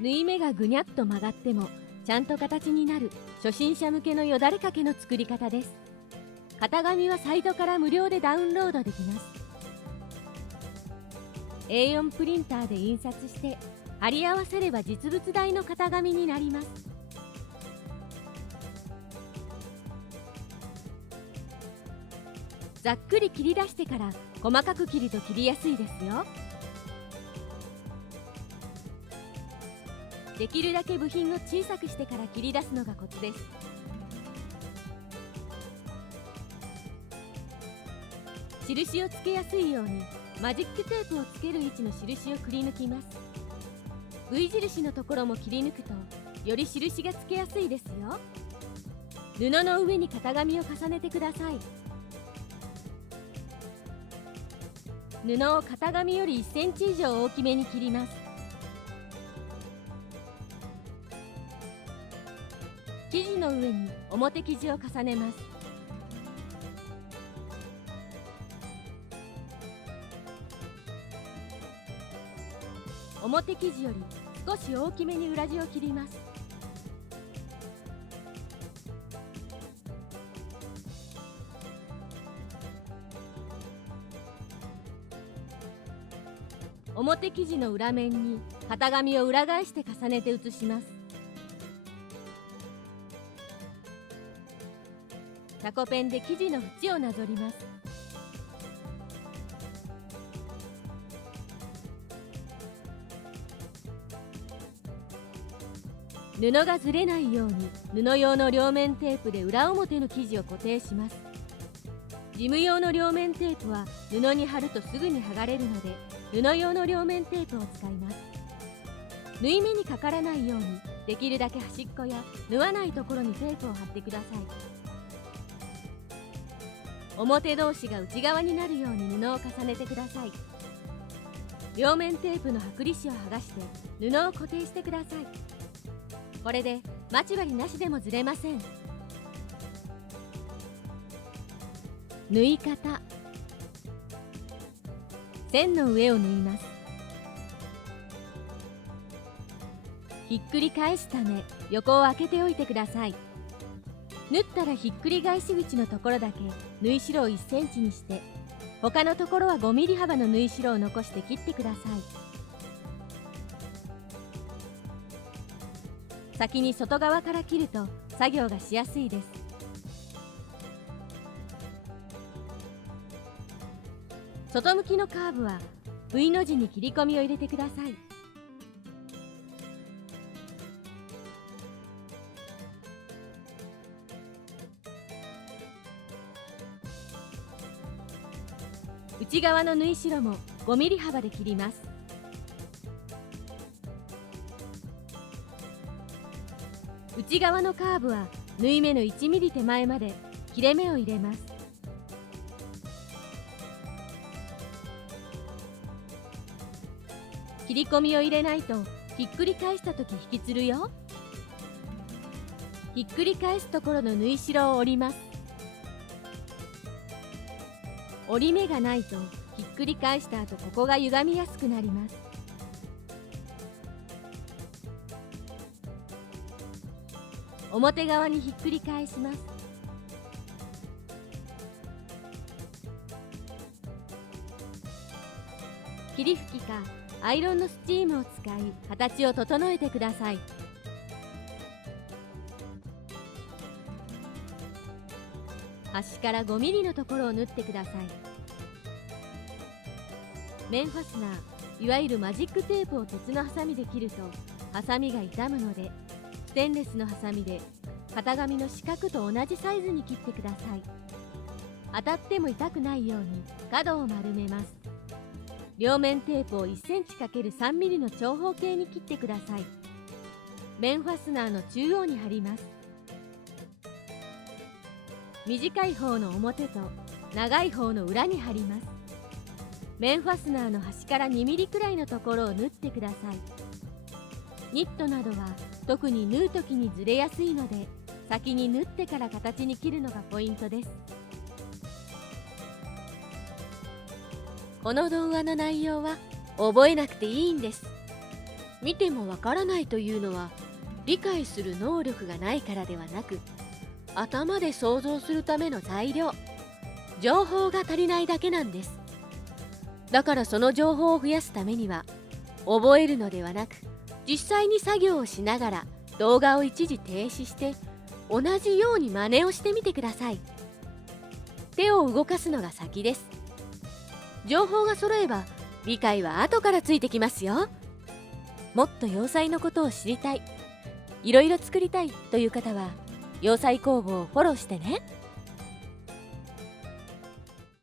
縫い目がぐにゃっと曲がってもちゃんと形になる初心者向けのよだれ掛けの作り方です。型紙はサイトから無料でダウンロードできます。A4 プリンターで印刷して貼り合わせれば実物大の型紙になります。ざっくり切り出してから細かく切ると切りやすいですよ。できるだけ部品を小さくしてから切り出すのがコツです。印をつけやすいようにマジックテープをつける位置の印をくり抜きます。V 印のところも切り抜くとより印がつけやすいですよ。布の上に型紙を重ねてください。布を型紙より1センチ以上大きめに切ります。生地の上に表生地を重ねます。表生地より少し大きめに裏地を切ります。表生地の裏面に型紙を裏返して重ねて写します。タコペンで生地の縁をなぞります。布がずれないように布用の両面テープで裏表の生地を固定します。事務用の両面テープは布に貼るとすぐに剥がれるので布用の両面テープを使います。縫い目にかからないようにできるだけ端っこや縫わないところにテープを貼ってください。表同士が内側になるように布を重ねてください。両面テープの剥離紙を剥がして布を固定してください。これで待ち針なしでもずれません。縫い方。線の上を縫います。ひっくり返すため横を開けておいてください。縫ったらひっくり返し口のところだけ縫い代を1センチにして、他のところは5ミリ幅の縫い代を残して切ってください。先に外側から切ると作業がしやすいです。外向きのカーブは V の字に切り込みを入れてください。内側の縫い代も5ミリ幅で切ります。内側のカーブは縫い目の1ミリ手前まで切れ目を入れます。切り込みを入れないとひっくり返した時引きつるよ。ひっくり返すところの縫い代を折ります。折り目がないとひっくり返した後ここが歪みやすくなります。表側にひっくり返します。霧吹きかアイロンのスチームを使い形を整えてください。端から5ミリのところを縫ってください。面ファスナー、いわゆるマジックテープを鉄のハサミで切るとハサミが傷むので、ステンレスのハサミで型紙の四角と同じサイズに切ってください。当たっても痛くないように角を丸めます。両面テープを1センチ ×3 ミリの長方形に切ってください。面ファスナーの中央に貼ります。短い方の表と長い方の裏に貼ります。面ファスナーの端から2ミリくらいのところを縫ってください。ニットなどは特に縫う時にずれやすいので、先に縫ってから形に切るのがポイントです。この動画の内容は覚えなくていいんです。見てもわからないというのは理解する能力がないからではなく、頭で想像するための材料、情報が足りないだけなんです。だからその情報を増やすためには、覚えるのではなく、実際に作業をしながら動画を一時停止して同じように真似をしてみてください。手を動かすのが先です。情報が揃えば理解は後からついてきますよ。もっと洋裁のことを知りたい、いろいろ作りたいという方は洋裁工房をフォローしてね。